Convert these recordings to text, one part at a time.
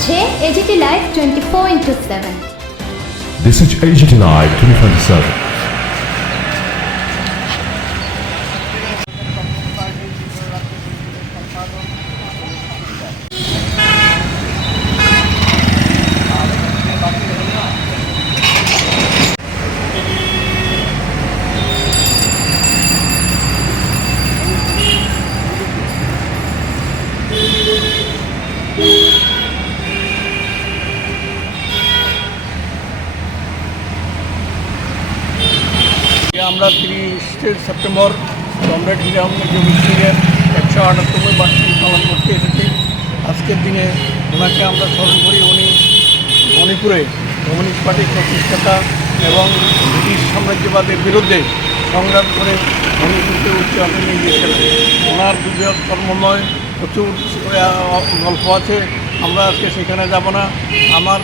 হচ্ছে AGT live twenty four into seven This is AGT Live 2027. আমরা তিরিশে September comrade Hiram জমি সিংয়ের একশো আটাত্তম বার্ষিকী পালন করতে এসেছি। আজকের দিনে ওনাকে আমরা স্মরণ করি, উনি মণিপুরে কমিউনিস্ট পার্টির প্রতিষ্ঠাতা এবং ব্রিটিশ সাম্রাজ্যবাদের বিরুদ্ধে সংগ্রাম করে মণিপুরকে উচ্চ আনে নিয়ে গিয়েছিলেন ওনার বিবেক কর্মময়, প্রচুর গল্প আছে, আমরা আজকে সেখানে যাব না। আমার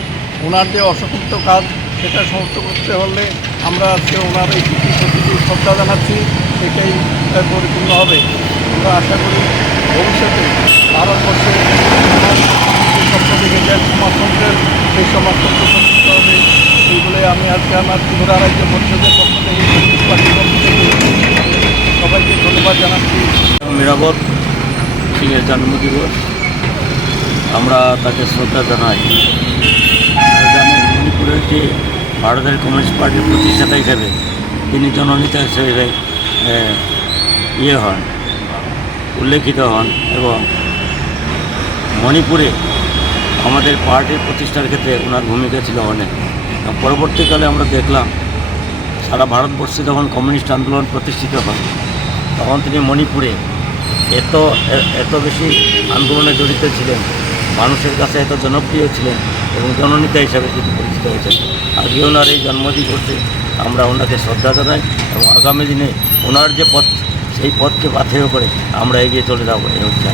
ওনার যে অসমাপ্ত কাজ, সেটা সমস্ত করতে হলে আমরা আজকে ওনার এই শ্রদ্ধা জানাচ্ছি সেটাই পরিপূর্ণ হবে। আমরা আশা করি ভবিষ্যতে ভারতবর্ষে স্বপ্ন দেখেছেন সমাজতন্ত্রের সেই সমাজতন্ত্র প্রতিষ্ঠিত হবে। এইগুলোই আমি আজকে আমার ত্রিপুরা রাজ্য পরিষদের পক্ষ থেকে সবাইকে ধন্যবাদ জানাচ্ছি। নিরাপদ সিংয়ের জন্মদিবস আমরা তাকে শ্রদ্ধা জানাই। মণিপুরের যে ভারতের কমিউনিস্ট পার্টির প্রতিষ্ঠাতা হিসেবে তিনি জননেতা হিসেবে ইয়ে হন, উল্লেখিত হন এবং মণিপুরে আমাদের পার্টির প্রতিষ্ঠার ক্ষেত্রে ওনার ভূমিকা ছিল অনেক। পরবর্তীকালে আমরা দেখলাম, সারা ভারতবর্ষে যখন কমিউনিস্ট আন্দোলন প্রতিষ্ঠিত হয়, তখন তিনি মণিপুরে এত এত বেশি আন্দোলনে জড়িত ছিলেন, মানুষের কাছে এত জনপ্রিয় ছিলেন এবং জননেতা হিসাবে তিনি পরিচিত হয়েছেন। আজকে ওনার এই জন্মদিন জন্মদিবসে আমরা ওনাকে শ্রদ্ধা জানাই এবং আগামী দিনে ওনার যে পথ, সেই পথকে পাথেয় করে আমরা এগিয়ে চলে যাব, এই হচ্ছে